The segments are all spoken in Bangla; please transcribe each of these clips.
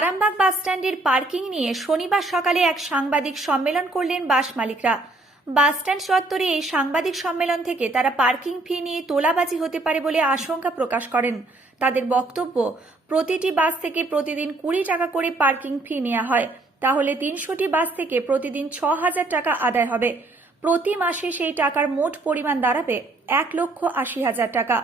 আরামবাগ বাসস্ট্যান্ডের পার্কিং নিয়ে শনিবার সকালে এক সাংবাদিক সম্মেলন করলেন বাস মালিকরা। বাসস্ট্যান্ড চত্বরে এই সাংবাদিক সম্মেলন থেকে তারা পার্কিং ফি নিয়ে তোলাবাজি হতে পারে বলে আশঙ্কা প্রকাশ করেন। তাদের বক্তব্য, প্রতিটি বাস থেকে প্রতিদিন কুড়ি টাকা করে পার্কিং ফি নেওয়া হয়। তাহলে তিনশোটি বাস থেকে প্রতিদিন ছ হাজার টাকা আদায় হবে। প্রতি মাসে সেই টাকার মোট পরিমাণ দাঁড়াবে এক লক্ষ আশি হাজার টাকা।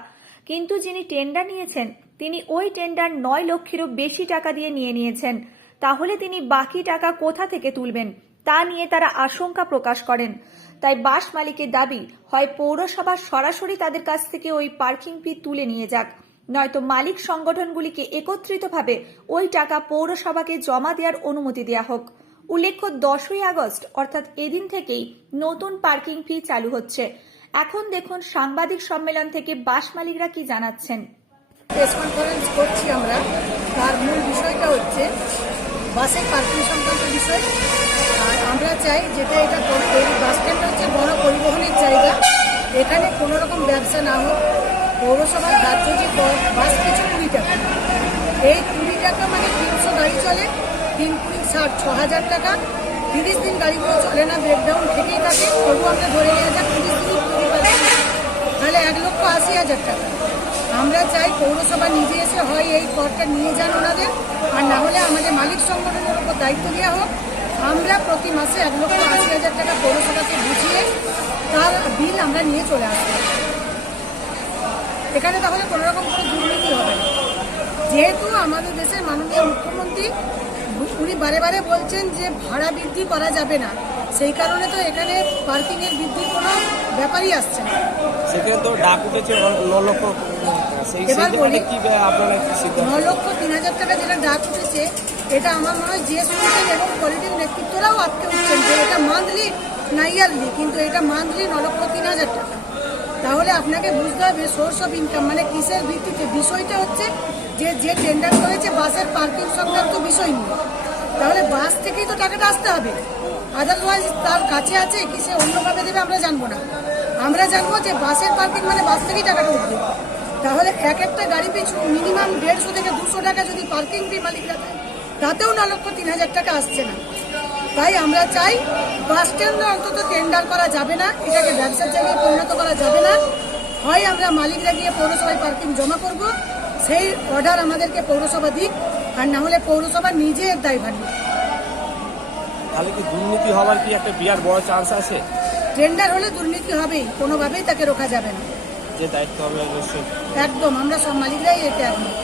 কিন্তু যিনি টেন্ডার নিয়েছেন তিনি ওই টেন্ডার নয় লক্ষেরও বেশি টাকা দিয়ে নিয়ে নিয়েছেন। তাহলে তিনি বাকি টাকা কোথা থেকে তুলবেন, তা নিয়ে তারা আশঙ্কা প্রকাশ করেন। তাই বাস মালিকের দাবি হয় পৌরসভা সরাসরি তাদের কাছ থেকে ওই পার্কিং ফি তুলে নিয়ে যাক। নয়তো মালিক সংগঠনগুলিকে একত্রিতভাবে ওই টাকা পৌরসভাকে জমা দেওয়ার অনুমতি দেওয়া হোক। উল্লেখ্য, দশই আগস্ট, অর্থাৎ এদিন থেকেই নতুন পার্কিং ফি চালু হচ্ছে। এখন দেখুন সাংবাদিক সম্মেলন থেকে বাস মালিকরা কি জানাচ্ছেন। প্রেস কনফারেন্স করছি আমরা। তার মূল বিষয়টা হচ্ছে বাসের পার্কিং সংক্রান্ত বিষয়। আর আমরা চাই যেটা এটা এই বাস স্ট্যান্ডটা হচ্ছে বড় পরিবহনের জায়গা। এখানে কোনো রকম ব্যবসা না হোক, পৌরসভার ধার্য যে বাস পিছু কুড়ি টাকা। এই কুড়ি টাকা মানে তিনশো গাড়ি চলে, তিন কুড়ি ষাট, ছ হাজার টাকা। তিরিশ দিন গাড়িগুলো চলে না ব্রেকডাউন থেকেই থাকে। তবু আমরা ধরে নিয়ে যাক তিরিশ দিন কুড়ি তাহলে এক লক্ষ আশি হাজার টাকা। আমরা চাই পৌরসভা নিজে এসে হয় এই করটা নিয়ে যান ওনাদের। আর না হলে আমাদের মালিক সংগঠনের উপর দায়িত্ব দেওয়া হোক। আমরা প্রতি মাসে এক লক্ষ আশি হাজার টাকা পৌরসভাকে বুঝিয়ে তার বিল আমরা নিয়ে চলে আসব। এখানে তাহলে কোনো রকম কোনো দুর্নীতি হবে না। যেহেতু আমাদের দেশের মাননীয় মুখ্যমন্ত্রী উনি বারে বারে বলছেন যে ভাড়া বৃদ্ধি করা যাবে না। সেই কারণে তো এখানে পার্কিংয়ের বৃদ্ধির কোনো ব্যাপারই আসছে না। সেখানে তো ডাক উঠেছে ন লক্ষ এবার বলি। ন লক্ষ তিন হাজার টাকা যেটা ডাক উঠেছে এটা আমার মনে হয় যে শুনছেন এবং পলিটিক নেতৃত্বরাও আটকে উঠছেন যে এটা মান্থলি না ইয়ারলি কিন্তু এটা মান্থলি ন লক্ষ তিন হাজার টাকা। তাহলে আপনাকে বুঝতে হবে সোর্স অফ ইনকাম মানে কিসের ভিত্তিতে? বিষয়টা হচ্ছে যে যে টেন্ডার করেছে বাসের পার্কিং সংক্রান্ত বিষয় নিয়ে। তাহলে বাস থেকেই তো টাকাটা আসতে হবে। আদারওয়াইজ তার কাছে আছে কি সে অন্যভাবে দেবে আমরা জানব না। আমরা জানব যে বাসের পার্কিং মানে বাস থেকেই টাকাটা উঠবে। তাহলে এক একটা গাড়ি পিছু মিনিমাম দেড়শো থেকে দুশো টাকা যদি পার্কিং ফি মালিকরা দেয় তাতেও ন লক্ষ তিন হাজার টাকা আসছে না। তাই আমরা চাই বাস স্ট্যান্ডে অন্তত টেন্ডার করা যাবে না এটাকে ব্যবসার জায়গায় পরিণত করা যাবে না। হয় আমরা মালিকরা গিয়ে পৌরসভায় পার্কিং জমা করব সেই অর্ডার আমাদেরকে পৌরসভা দিক আর না হলে পৌরসভা নিজে এর দায়ভার নিক তাহলে কি দুর্নীতি হওয়ার কি একটা বিরাট বড় চান্স আছে? টেন্ডার হলে দুর্নীতি হবেই কোনোভাবেই তাকে রোখা যাবে না। যে দায়িত্ব হবে অবশ্যই। একদম আমরা সব মালিকরাই এতে একমত।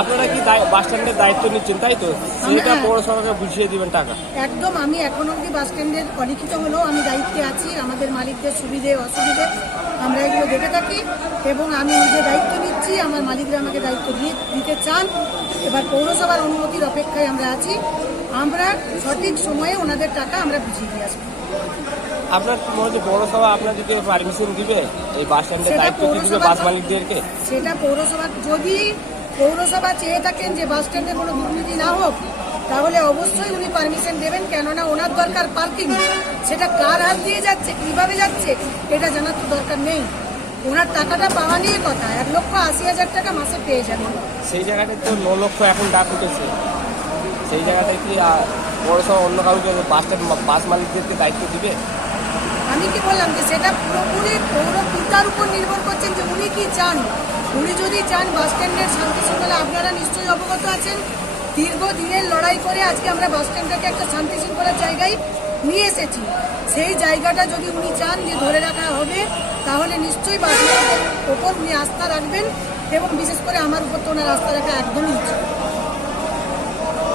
আপনারা কি বাস স্ট্যান্ডের দায়িত্ব নিচ্ছেন তাই তো? সেটা। পৌরসভাকে বুঝিয়ে দিবেন টাকা। একদম আমি এখন অবধি বাস স্ট্যান্ডের অলিখিত হলেও আমি দায়িত্বে আছি আমাদের মালিকদের সুবিধে অসুবিধে আমরা এগুলো দেখে থাকি এবং আমি নিজে দায়িত্ব নিচ্ছি আমার মালিকরা আমাকে দায়িত্ব দিয়ে দিতে চান। এবার পৌরসভার অনুমতির অপেক্ষায় আমরা আছি। আমরা সঠিক সময়ে ওনাদের টাকা আমরা বুঝিয়ে দিয়ে আসব। আপনার কি মনে হচ্ছে পৌরসভা আপনাদেরকে পারমিশন দিবে এই বাস স্ট্যান্ডের দায়িত্ব কি দিবে বাস মালিকদেরকে? সেটা পৌরসভা যদি পৌরসভা চেয়ে থাকেন যে বাস স্ট্যান্ডে কোনো দুর্নীতি না হোক তাহলে অবশ্যই উনি পারমিশন দেবেন কেননা ওনার দরকার পার্কিং সেটা কার হাত দিয়ে যাচ্ছে কীভাবে যাচ্ছে এটা জানার তো দরকার নেই। ওনার টাকাটা পাওয়া নিয়ে কথা এক লক্ষ আশি হাজার টাকা মাসে পেয়ে যাবেন। সেই জায়গাটায় তো ন লক্ষ এখন ডাক উঠেছে। সেই জায়গাটায় কি পৌরসভা অন্য কাউকে বাস স্ট্যান্ড বাস মালিকদেরকে দায়িত্ব দিবে? আমি কি বললাম যে সেটা পুরোপুরি পৌর পিতার উপর নির্ভর করছেন যে উনি কি চান? উনি যদি চান বাস স্ট্যান্ডের শান্তি শৃঙ্খলা, আপনারা নিশ্চয়ই অবগত আছেন। দীর্ঘদিনের লড়াই করে আজকে আমরা বাস স্ট্যান্ডটাকে একটা শান্তি শৃঙ্খলার জায়গায় নিয়ে এসেছি। সেই জায়গাটা যদি উনি চান যে ধরে রাখা হবে, তাহলে নিশ্চয়ই বাস মালিকদের ওপর উনি আস্থা রাখবেন এবং বিশেষ করে আমার উপর তো ওনার আস্থা রাখা একদমই উচিত।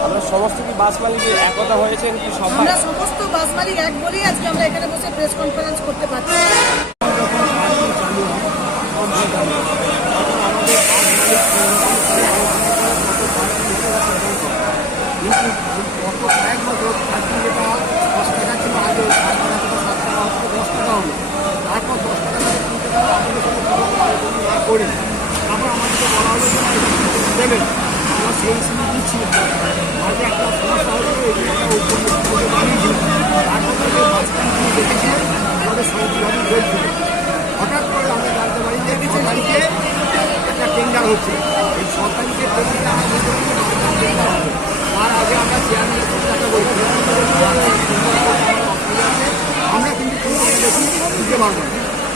আমরা সমস্ত কি বাস মালিক একতা হয়েছেন কি আমরা সমস্ত বাস মালিক এক বলেই আজকে আমরা এখানে বসে প্রেস কনফারেন্স করতে পারছি গত কয়েক বছর পার্কিং যেটা দশ টাকা ছিল আগে পাঁচ টাকা থেকে সাত টাকা হচ্ছে দশ টাকা হলো তারপর দশ টাকা থেকে তিন টাকা আমাদের সাথে কোনো আলোচনা না করি তারপর আমাদেরকে বলা হলো যে না, এটা দেবেন আমরা সেই হিসেবে দিচ্ছি না। আগে একটা সমস্যা হলো এই যে একটা উপন্যাস বানিয়েছিল তারপর থেকে বাস স্ট্যান্ড দিয়ে দেখেছে আমাদের সরকারি বলছিল হঠাৎ করে আমরা জানতে পারি যে সরকারিতে একটা টেন্ডার হচ্ছে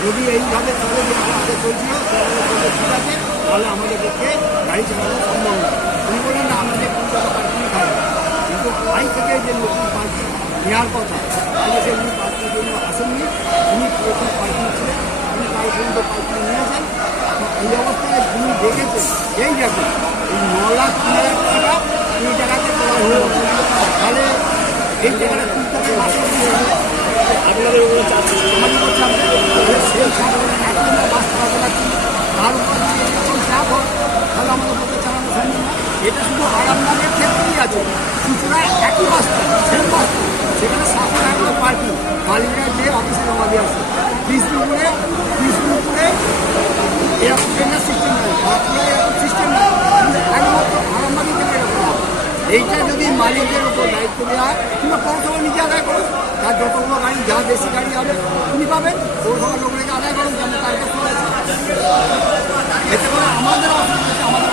যদি এইভাবে চলে যে আগে চলছিল ঠিক আছে। তাহলে আমাদের পক্ষে গাড়ি চালানো সম্ভব না। উনি বলেন না, আমাদের জায়গা পার্কিং খাবে কিন্তু আই থেকে যে নতুন পার্কিং নেওয়ার কথা, তাহলে যে উনি পার্কিংয়ের জন্য আসেননি। উনি প্রথম পার্কিং ছিলেন। উনি কাল পর্যন্ত পার্কিং নিয়েছেন এই অবস্থায় তিনি দেখেছেন, এই দেখুন, এই ন লাখ তিন হাজার টাকা এই জায়গাতে তাহলে এই জায়গাটা তুলতে হবে কি হবে? আপনাদের উপরে চাপ আমাদের উপর চাপ সেই সাধারণ এক নম্বর বাস চালাতে পারছি তার উপর যদি চাপ হয় না এটা শুধু আরামবাগের ক্ষেত্রেই সেখানে টাকা করে পার্কিং মালিকরা যে অফিসে জমা দিয়ে আসে বিষ্ণুপুরে বিষ্ণুপুরে এরকম ট্রেনের সিস্টেম নেই বাঁকুড়ায় এরকম সিস্টেম নেই একমাত্র আরামবাগি থেকে এইটা যদি মালিকদের উপর দায়িত্ব দেওয়া হয়, কিংবা পৌরসভা নিজে করুন যতগুলো গাড়ি যা বেশি গাড়ি হবে তিনি পাবেন পৌরসভার লোকদেরকে আদায় করুন যেমন তার এতে করে আমাদের অসুবিধা আমাদের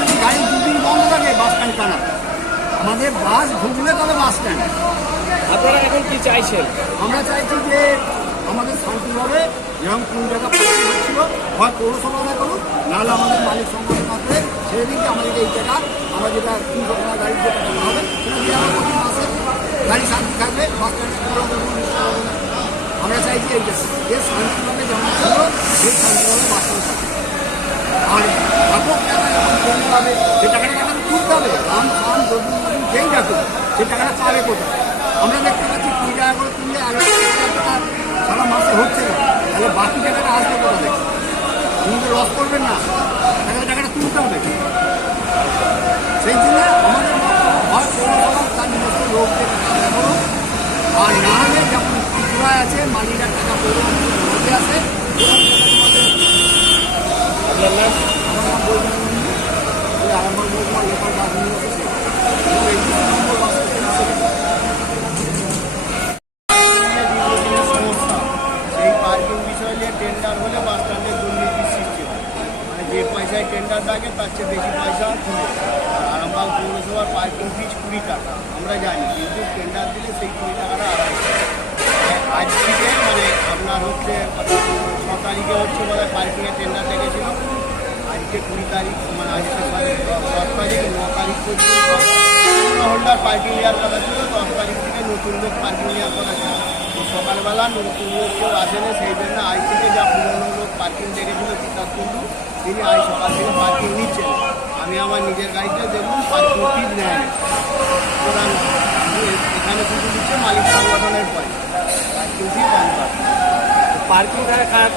যদি গাড়ি দুদিন বন্ধ থাকে বাস স্ট্যান্ড টানা। আমাদের বাস ঢুকলে তবে বাস স্ট্যান্ড। আপনারা এখন কি চাইছেন? আমরা চাইছি যে আমাদের শান্তিভাবে যেরকম কোন জায়গা হচ্ছিল হয় পৌরসভা আদায় করুন নাহলে আমাদের মালিক সংগঠন ছেড়ে দিকে আমাদেরকে এই জায়গা আমরা যেটা তিনশো টাকা গাড়ি যে টাকা হবে সেটা দিয়ে আমরা প্রতি মাসে গাড়ি শান্তি থাকবে বাস। আমরা চাইছি এইটা যে শান্তিভাবে যেমন ছিল সেই শান্তিভাবে বাস আর ব্যাপক টাকা যখন ট্রেন পাবে সে টাকাটা টাকা তুলতে হবে রাম খান যদি যেই ডাকুক সে টাকাটা পাবে কোথায় আমরা দেখতে পাচ্ছি কুড়ি টাকা করে তুললে লাখ সারা মাসে হচ্ছে না তাহলে বাকি টাকাটা আসবে কোথা থেকে তুমি তো লস করবেন না তাহলে টাকাটা তুলতে হবে সেই জন্য আমাদের হয় পৌরসভা তার নিজস্ব লোকদের টাকা করুন আর না হলে যেমন ত্রিপুরায় আছে মালিকের টাকা মধ্যে আছে আপনার নাম? আমার নাম বৈদ্যুৎ আরামবাগ মহকুমা লোকাল বাস নিয়ে হলে মানে পয়সায় টেন্ডার থাকে তার চেয়ে বেশি পয়সা আর আরামবাগ পৌরসভার পার্কিং ফিস কুড়ি টাকা। আমরা জানি কিন্তু টেন্ডার দিলে সেই কুড়ি টাকাটা আড়াই আজ থেকে মানে আপনার হচ্ছে ছ তারিখে হচ্ছে হয় পার্কিংয়ের টেন্ডার লেগেছিল আজকে কুড়ি তারিখ মানে আজকে মানে দশ তারিখ, ন তারিখ পর্যন্ত হোল্ডার পার্কিং নেওয়ার কথা ছিল দশ তারিখ থেকে নতুন লোক পার্কিং নেওয়ার কথা ছিল। তো সকালবেলা নতুন লোক কেউ আসেনি সেই জন্য আজ থেকে যা পুরনো লোক পার্কিং দেখেছিল বিকাশ কুন্ডু তিনি আজ সকাল থেকে পার্কিং নিচ্ছেন। আমি আমার নিজের গাড়িতে দেখুন পার্কিং ফিজ নেয় সুতরাং এখানে শুধু দিচ্ছে, মালিক সংগঠনের পরে পার্কিং ফি কম পাবে পার্কিং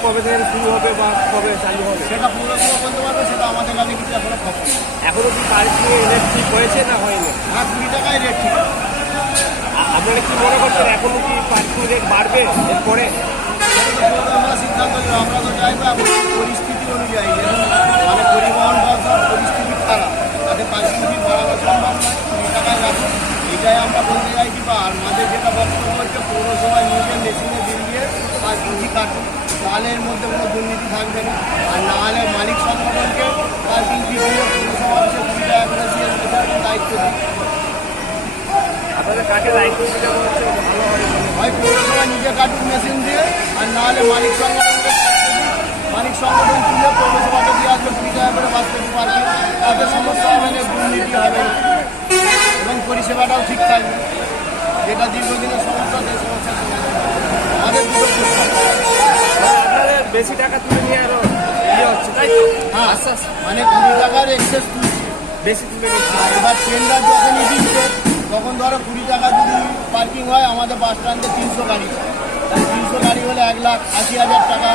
কবে থেকে শুরু হবে বা কবে চালু হবে? সেটা পুরসভা বলতে পারবে সেটা আমাদের কাছে কিন্তু এখনও খবর। এখনও কি পার্কিং ইলেকট্রিক হয়েছে না হয়নি? হ্যাঁ কুড়ি টাকায় রেট ঠিক আপনারা কি মনে করছেন এখনও কি পার্কিং রেট বাড়বে এরপরে? আমরা সিদ্ধান্ত আমরা তো চাইব এখন পরিস্থিতি অনুযায়ী যেমন মানে পরিবহন ব্যবস্থার পরিস্থিতি খারাপ তাতে পার্কিং ফি বাড়ানো সম্ভব নয় কুড়ি টাকায় রাখো এটাই আমরা বলতে চাইছি বা আর মাঝে যেটা বক্তব্য হচ্ছে পৌরসভায় নিজের মেশিনে বিল দিয়ে পার্কিং কাটুন তাহলে এর মধ্যে কোনো দুর্নীতি থাকবে না। আর না হলে মালিক সংগঠনকে ফি দিয়ে পৌরসভা অফিসে কুড়ি টাকা করে দিয়ে দায়িত্ব দিই আপনাদের কাকে দায়িত্ব ভালো হয় হয় পৌরসভা নিজে কাটুন মেশিন দিয়ে আর না হলে মালিক সংগঠনকে মালিক সংগঠন তুলে পৌরসভাকে দিয়ে আসবে কুড়ি টাকা করে বাস থেকে পার্কিং তাতে সমস্যা হবে না দুর্নীতি হবে। না এবং পরিষেবাটাও ঠিক থাকবে। যেটা দীর্ঘদিনের সমস্যা সেই সমস্যা বেশি টাকা তুলে নিয়ে আরও ইয়ে হচ্ছে তাই তো? হ্যাঁ। আস্তে আস্তে মানে কুড়ি টাকার এক্সেস তুলছে। বেশি তুলে নিচ্ছে এবার টেন্ডার যখনই দিচ্ছে তখন ধরো কুড়ি টাকা যদি পার্কিং হয় আমাদের বাস স্ট্যান্ডে তিনশো গাড়ি। তাই তিনশো গাড়ি হলে এক লাখ আশি হাজার টাকা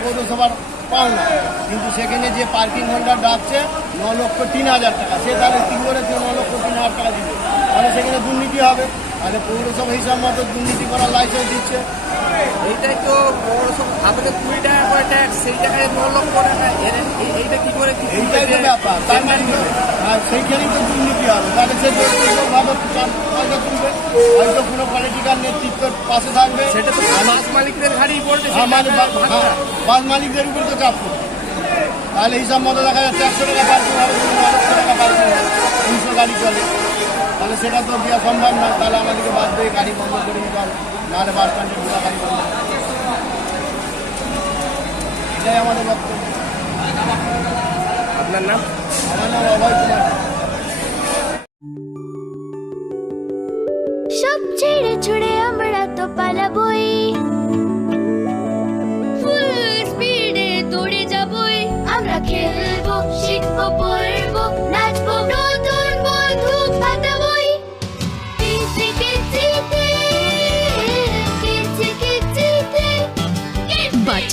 পৌরসভার পাওনা। কিন্তু সেখানে যে পার্কিং হোল্ডার ডাকছে ন লক্ষ তিন হাজার টাকা। সে তাহলে কী করে ন লক্ষ তিন হাজার টাকা দিবে? তাহলে সেখানে দুর্নীতি হবে। তাহলে পৌরসভা হিসাব মতো দুর্নীতি করার লাইসেন্স দিচ্ছে। এইটাই তো পৌরসভা আমাদের কুড়ি টাকা করে ট্যাক্স সেই টাকায় ন লক্ষ টাকা এইটা কি করে এইটাই তো ব্যাপার। তার মানে আর সেইখানেই তো দুর্নীতি হবে। তাহলে সে ভাবে পয়সা তুলবে হয়তো কোনো পলিটিক্যাল নেতৃত্বের পাশে থাকবে। সেটা তো বাস মালিকদের ঘাড়ি পড়বে হ্যাঁ, মানে। হ্যাঁ, বাস মালিকদের উপর তো চাপ পড়বে। তাহলে হিসাব মতো দেখা যাচ্ছে একশো টাকা পার্কিং হবে কোনো টাকা হবে তিনশো গাড়ি চলে। তাহলে সেটা তো দেওয়া সম্ভব না। তাহলে আমাদেরকে বাদ দিয়ে গাড়ি বন্ধ করে দিতে হবে। নাহলে বাস স্ট্যান্ডে ঢোকা গাড়ি বন্ধ এটাই আমাদের বক্তব্য। আপনার নাম? আমার নাম অভয় কুমার। সব ছেড়ে ছুড়ে আমরা তো পালাবই। ফুল স্পিডে দৌড়ে যাবই। আমরা খেলব শিখব